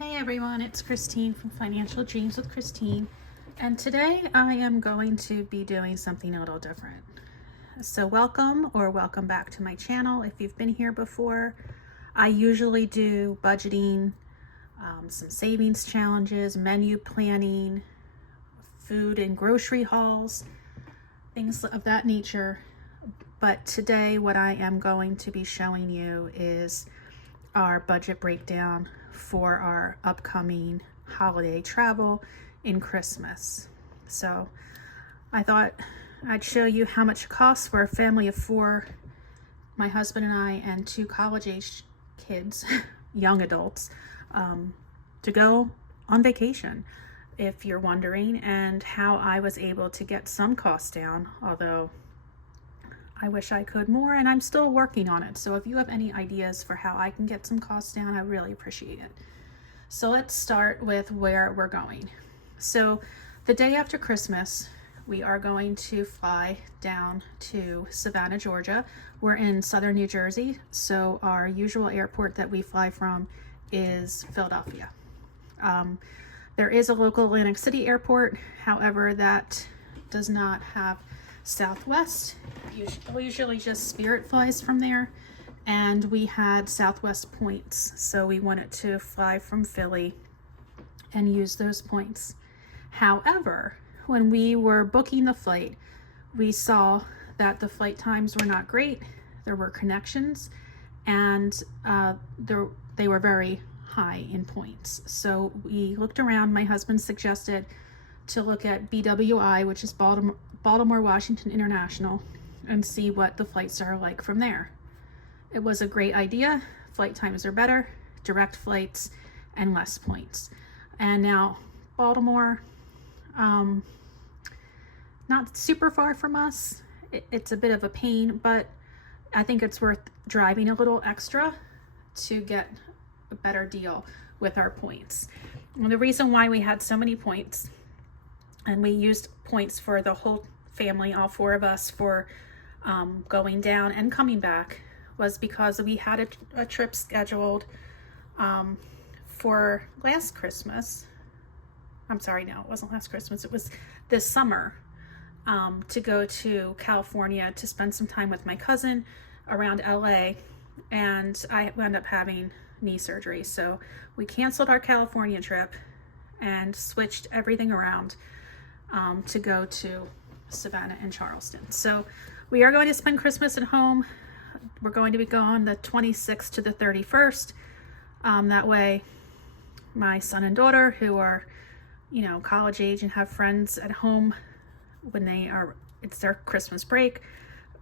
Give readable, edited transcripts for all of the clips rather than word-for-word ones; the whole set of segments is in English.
Hey everyone, it's Christine from Financial Dreams with Christine, and today I am going to be doing something a little different. So welcome back to my channel. If you've been here before, I usually do budgeting, some savings challenges, menu planning, food and grocery hauls, things of that nature. But today what I am going to be showing you is our budget breakdown for our upcoming holiday travel in Christmas. So I thought I'd show you how much it costs for a family of four, my husband and I, and two college-age kids, young adults, to go on vacation, if you're wondering, and how I was able to get some costs down, although I wish I could more, and I'm still working on it. So if you have any ideas for how I can get some costs down, I really appreciate it. So let's start with where we're going. So the day after Christmas, we are going to fly down to Savannah, Georgia. We're in southern New Jersey, so our usual airport that we fly from is Philadelphia. There is a local Atlantic City airport, however, that does not have Southwest. Usually just Spirit flies from there, and we had Southwest points, so we wanted to fly from Philly and use those points. However, when we were booking the flight, we saw that the flight times were not great. There were connections, and they were very high in points. So we looked around. My husband suggested to look at BWI, which is Baltimore Washington International, and see what the flights are like from there. It was a great idea. Flight times are better, direct flights, and less points. And now Baltimore, not super far from us. It's a bit of a pain, but I think it's worth driving a little extra to get a better deal with our points. And the reason why we had so many points, and we used points for the whole family, all four of us, for going down and coming back, was because we had a trip scheduled for last Christmas. I'm sorry, no, it wasn't last Christmas. It was this summer, to go to California to spend some time with my cousin around LA, and I wound up having knee surgery. So we canceled our California trip and switched everything around to go to Savannah and Charleston. So we are going to spend Christmas at home. We're going to be gone the 26th to the 31st. That way my son and daughter, who are, college age and have friends at home when it's their Christmas break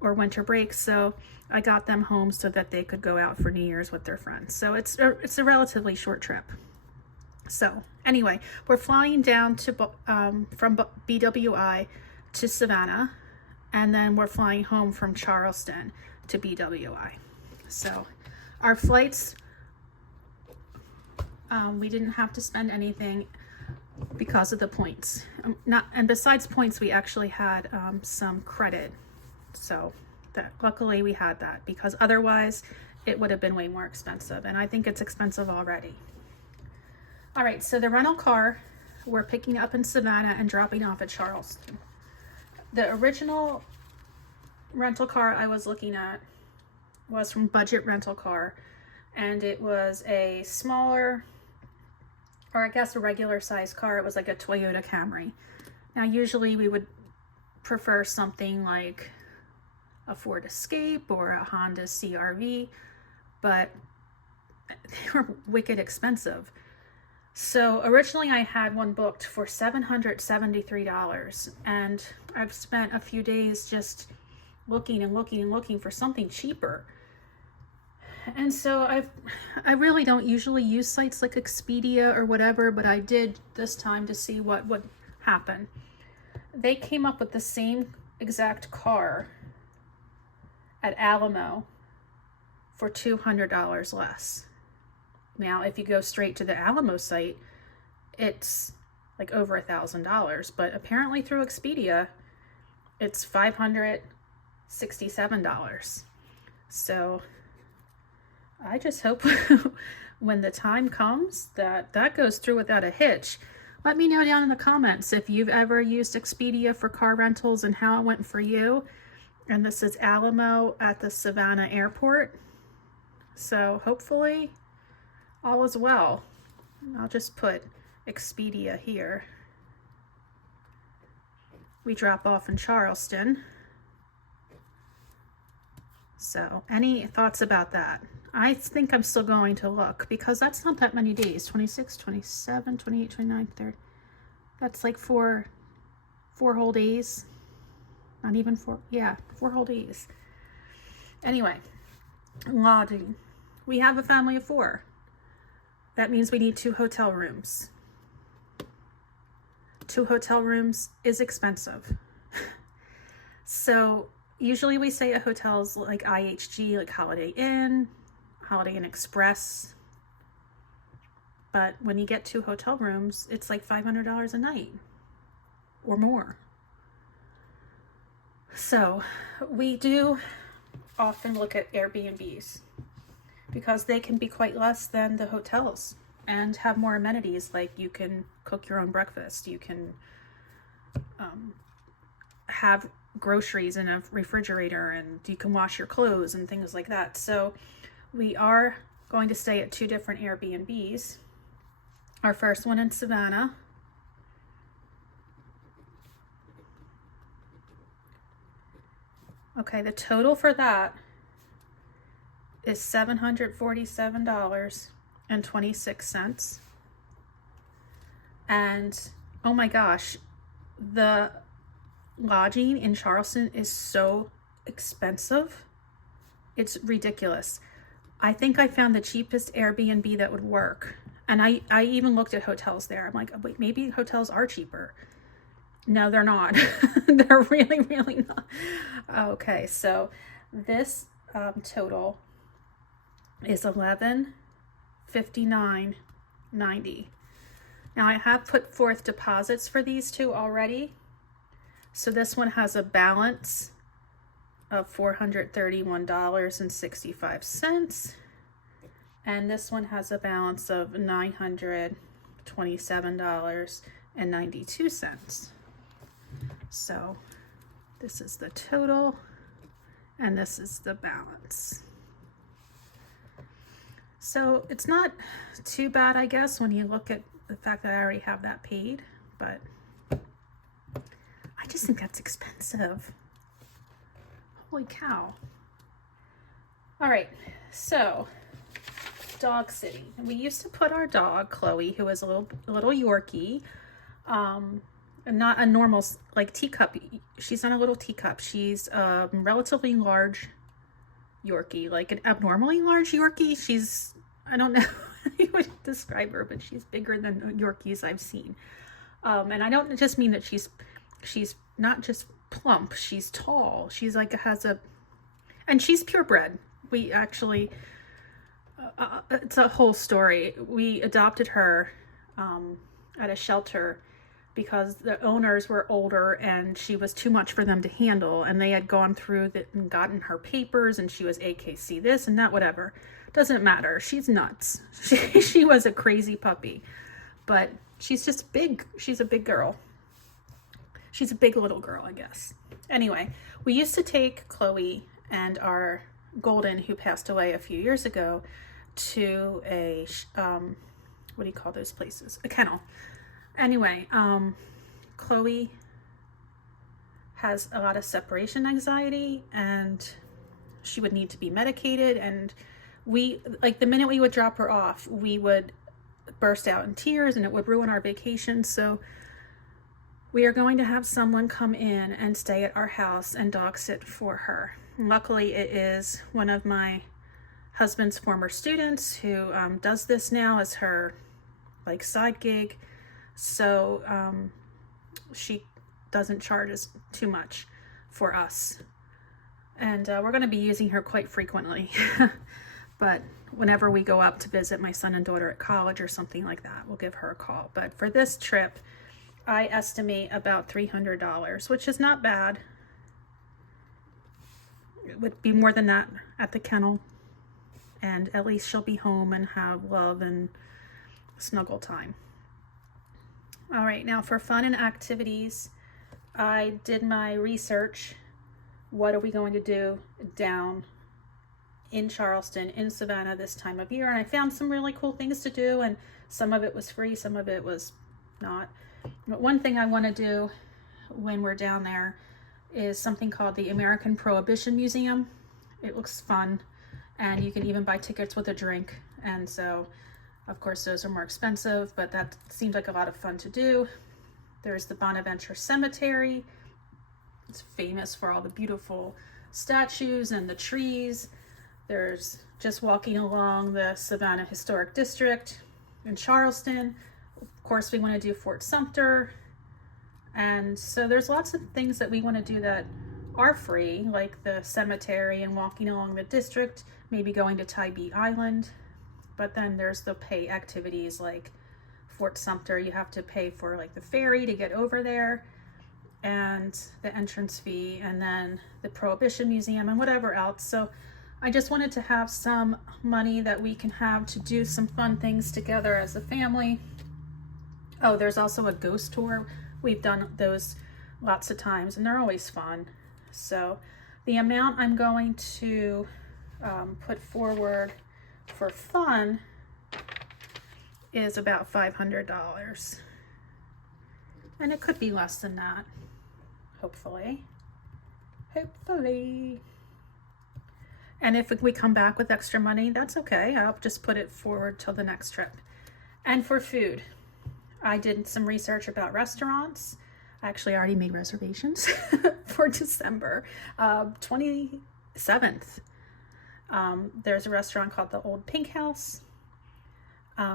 or winter break. So I got them home so that they could go out for New Year's with their friends. So it's a relatively short trip. So anyway, we're flying down to from BWI to Savannah, and then we're flying home from Charleston to BWI. So our flights, we didn't have to spend anything because of the points. And besides points, we actually had some credit. So that luckily we had that, because otherwise it would have been way more expensive, and I think it's expensive already. All right, so the rental car, we're picking up in Savannah and dropping off at Charleston. The original rental car I was looking at was from Budget Rental Car, and it was a smaller, or I guess a regular size car. It was like a Toyota Camry. Now usually we would prefer something like a Ford Escape or a Honda CR-V, but they were wicked expensive. So originally I had one booked for $773, and I've spent a few days just looking and looking and looking for something cheaper. And so I really don't usually use sites like Expedia or whatever, but I did this time to see what would happen. They came up with the same exact car at Alamo for $200 less. Now, if you go straight to the Alamo site, it's like over $1,000, but apparently through Expedia, it's $567. So I just hope when the time comes that goes through without a hitch. Let me know down in the comments if you've ever used Expedia for car rentals and how it went for you. And this is Alamo at the Savannah airport. So hopefully all is well. I'll just put Expedia here. We drop off in Charleston. So any thoughts about that? I think I'm still going to look because that's not that many days. 26, 27, 28, 29, 30. That's like four whole days. Not even four. Yeah, 4 whole days. Anyway, lodging. We have a family of 4. That means we need 2 hotel rooms. 2 hotel rooms is expensive. So usually we stay at hotels like IHG, like Holiday Inn Express. But when you get 2 hotel rooms, it's like $500 a night or more. So we do often look at Airbnbs because they can be quite less than the hotels and have more amenities, like you can cook your own breakfast, you can have groceries in a refrigerator, and you can wash your clothes and things like that. So we are going to stay at 2 different Airbnbs. Our first one in Savannah. Okay, the total for that is $747.26. And oh my gosh, the lodging in Charleston is so expensive. It's ridiculous. I think I found the cheapest Airbnb that would work. And I even looked at hotels there. I'm like, wait, maybe hotels are cheaper. No, they're not. They're really, really not. Okay, so this total is $1159.90. Now I have put forth deposits for these 2 already. So this one has a balance of $431.65. And this one has a balance of $927.92. So this is the total and this is the balance. So it's not too bad, I guess, when you look at the fact that I already have that paid, but I just think that's expensive. Holy cow. All right, so dog sitting. We used to put our dog, Chloe, who is a little Yorkie, not a normal, like, teacup. She's not a little teacup. She's a relatively large Yorkie, like an abnormally large Yorkie. She's, I don't know how you would describe her, but she's bigger than Yorkies I've seen. And I don't just mean that she's not just plump, she's tall. She's like, and she's purebred. We actually, it's a whole story. We adopted her at a shelter because the owners were older and she was too much for them to handle, and they had gone through and gotten her papers, and she was AKC this and that, whatever. Doesn't matter. She's nuts. She was a crazy puppy, but she's just big. She's a big girl. She's a big little girl, I guess. Anyway, we used to take Chloe and our Golden, who passed away a few years ago, to a, what do you call those places? A kennel. Anyway, Chloe has a lot of separation anxiety, and she would need to be medicated. And we, like, the minute we would drop her off, we would burst out in tears and it would ruin our vacation. So we are going to have someone come in and stay at our house and dog sit for her. Luckily, it is one of my husband's former students who does this now as her, like, side gig. So she doesn't charge us too much for us. And we're going to be using her quite frequently. But whenever we go up to visit my son and daughter at college or something like that, we'll give her a call. But for this trip, I estimate about $300, which is not bad. It would be more than that at the kennel. and at least she'll be home and have love and snuggle time. All right, now for fun and activities, I did my research. What are we going to do down in Charleston, in Savannah this time of year? And I found some really cool things to do, and some of it was free, some of it was not. But one thing I want to do when we're down there is something called the American Prohibition Museum. It looks fun, and you can even buy tickets with a drink. And so, of course, those are more expensive, but that seems like a lot of fun to do. There's the Bonaventure Cemetery. It's famous for all the beautiful statues and the trees. There's just walking along the Savannah Historic District in Charleston. Of course, we want to do Fort Sumter. And so there's lots of things that we want to do that are free, like the cemetery and walking along the district, maybe going to Tybee Island. But then there's the pay activities like Fort Sumter. You have to pay for like the ferry to get over there and the entrance fee, and then the Prohibition Museum and whatever else. So I just wanted to have some money that we can have to do some fun things together as a family. Oh, there's also a ghost tour. We've done those lots of times and they're always fun. So the amount I'm going to put forward for fun is about $500. And it could be less than that, hopefully. Hopefully. And if we come back with extra money, that's okay. I'll just put it forward till the next trip. And for food, I did some research about restaurants. I actually already made reservations for December 27th. There's a restaurant called the Old Pink House.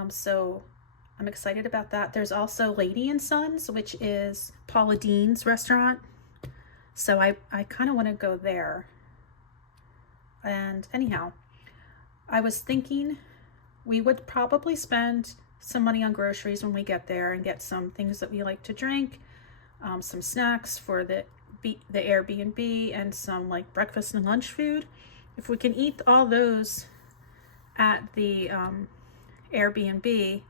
So I'm excited about that. There's also Lady and Sons, which is Paula Deen's restaurant. So I kind of want to go there. And anyhow, I was thinking we would probably spend some money on groceries when we get there and get some things that we like to drink, some snacks for the Airbnb, and some like breakfast and lunch food. If we can eat all those at the Airbnb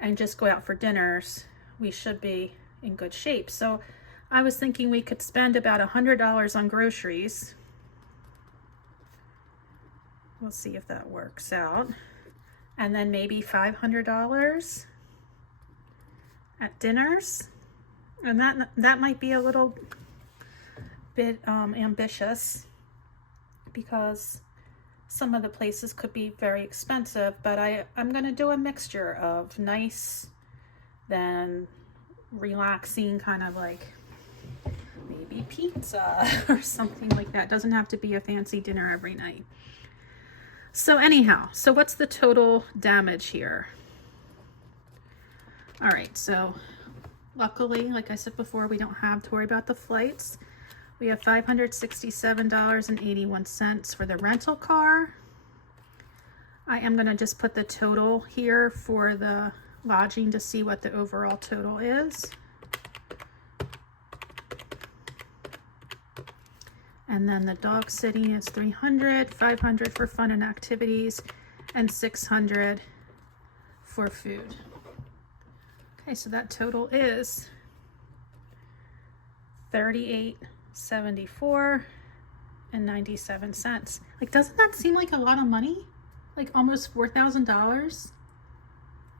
and just go out for dinners, we should be in good shape. So I was thinking we could spend about $100 on groceries. We'll see if that works out. And then maybe $500 at dinners. And that might be a little bit ambitious, because some of the places could be very expensive, but I'm going to do a mixture of nice, then relaxing, kind of like maybe pizza or something like that. Doesn't have to be a fancy dinner every night. So anyhow, so what's the total damage here? All right, so luckily, like I said before, we don't have to worry about the flights. We have $567.81 for the rental car. I am going to just put the total here for the lodging to see what the overall total is. And then the dog sitting is $300, $500 for fun and activities, and $600 for food. Okay, so that total is $38.74.97. Like, doesn't that seem like a lot of money? Like almost $4,000?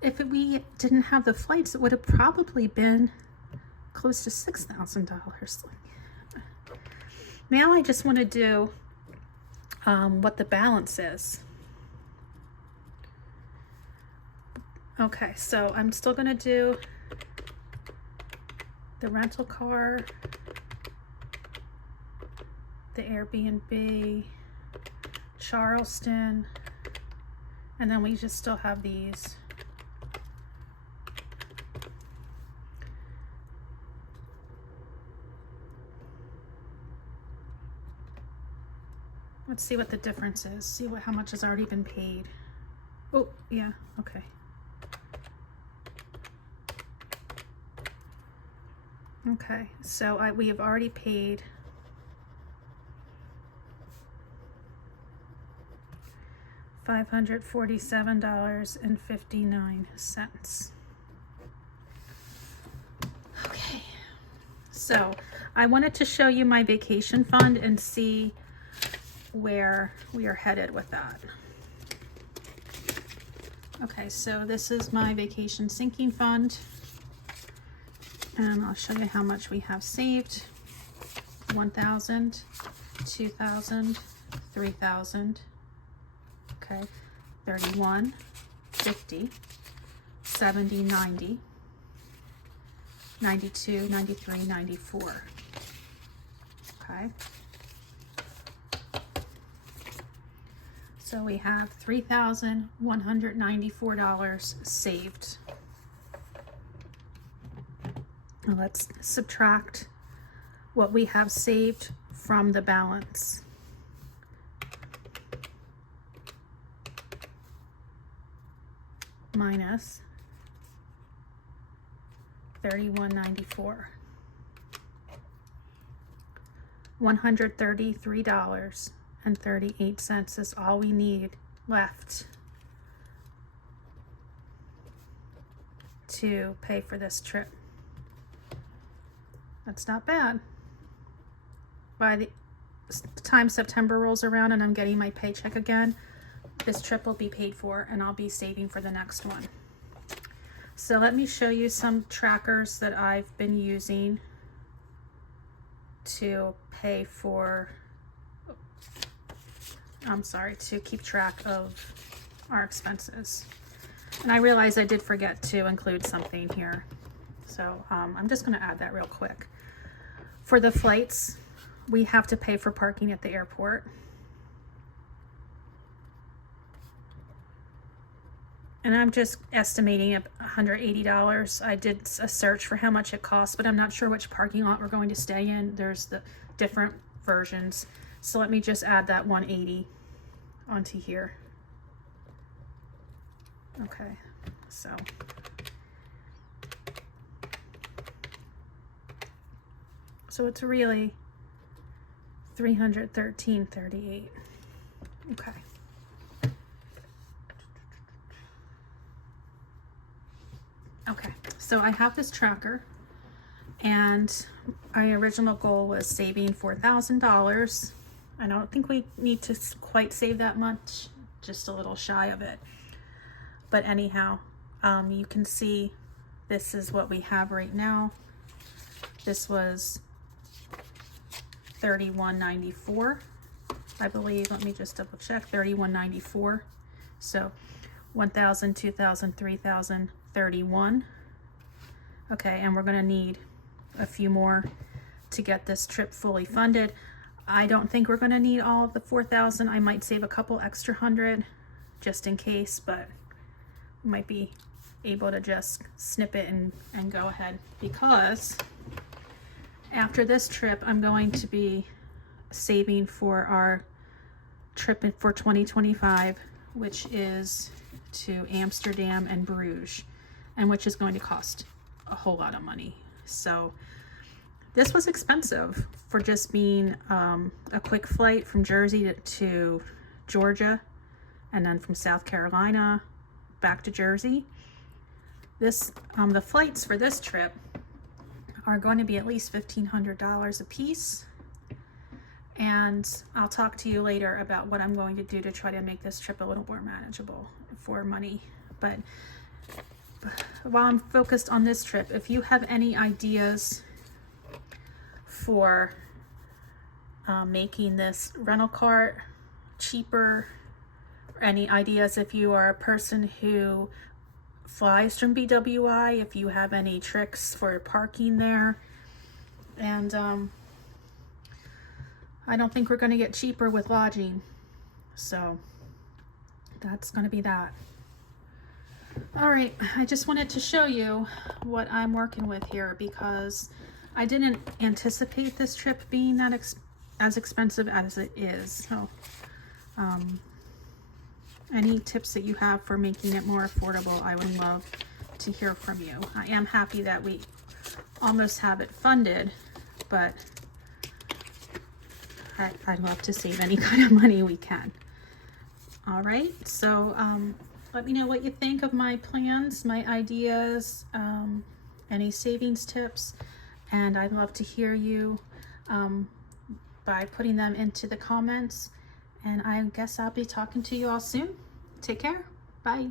If we didn't have the flights, it would have probably been close to $6,000. Now I just want to do what the balance is. Okay, so I'm still going to do the rental car, the Airbnb, Charleston, and then we just still have these. Let's see what the difference is. See how much has already been paid. Oh, yeah, okay. Okay, so we have already paid $547.59. Okay, so I wanted to show you my vacation fund and see where we are headed with that. Okay, so this is my vacation sinking fund, and I'll show you how much we have saved. 1,000, 2,000, 3,000, okay, 31, 50, 70, 90, 92, 93, 94, okay. So we have $3,194 saved. Now let's subtract what we have saved from the balance. Minus $31.94. $133.38 is all we need left to pay for this trip. That's not bad. By the time September rolls around and I'm getting my paycheck again, this trip will be paid for and I'll be saving for the next one. So let me show you some trackers that I've been using to pay for, to keep track of our expenses. And I realize I did forget to include something here. So I'm just going to add that real quick. For the flights, we have to pay for parking at the airport. And I'm just estimating $180. I did a search for how much it costs, but I'm not sure which parking lot we're going to stay in. There's the different versions. So let me just add that 180 onto here. Okay, so it's really $313.38. Okay. Okay, so I have this tracker, and my original goal was saving $4,000. I don't think we need to quite save that much, just a little shy of it. But anyhow, you can see this is what we have right now. This was $31.94, I believe. Let me just double check. $31.94. So 1,000, 2,000, 3,000, 31. Okay, and we're going to need a few more to get this trip fully funded. I don't think we're going to need all of the 4,000. I might save a couple extra hundred just in case, but we might be able to just snip it and go ahead, because after this trip I'm going to be saving for our trip for 2025, which is to Amsterdam and Bruges, and which is going to cost a whole lot of money. So this was expensive for just being a quick flight from Jersey to Georgia, and then from South Carolina back to Jersey. This the flights for this trip are going to be at least $1,500 a piece, and I'll talk to you later about what I'm going to do to try to make this trip a little more manageable for money. But while I'm focused on this trip, if you have any ideas for making this rental car cheaper, or any ideas if you are a person who flies from BWI, if you have any tricks for parking there. And I don't think we're going to get cheaper with lodging, so that's going to be that. All right, I just wanted to show you what I'm working with here, because I didn't anticipate this trip being that as expensive as it is. So any tips that you have for making it more affordable, I would love to hear from you. I am happy that we almost have it funded, but I'd love to save any kind of money we can. All right, so let me know what you think of my plans, my ideas, any savings tips, and I'd love to hear you by putting them into the comments. And I guess I'll be talking to you all soon. Take care. Bye.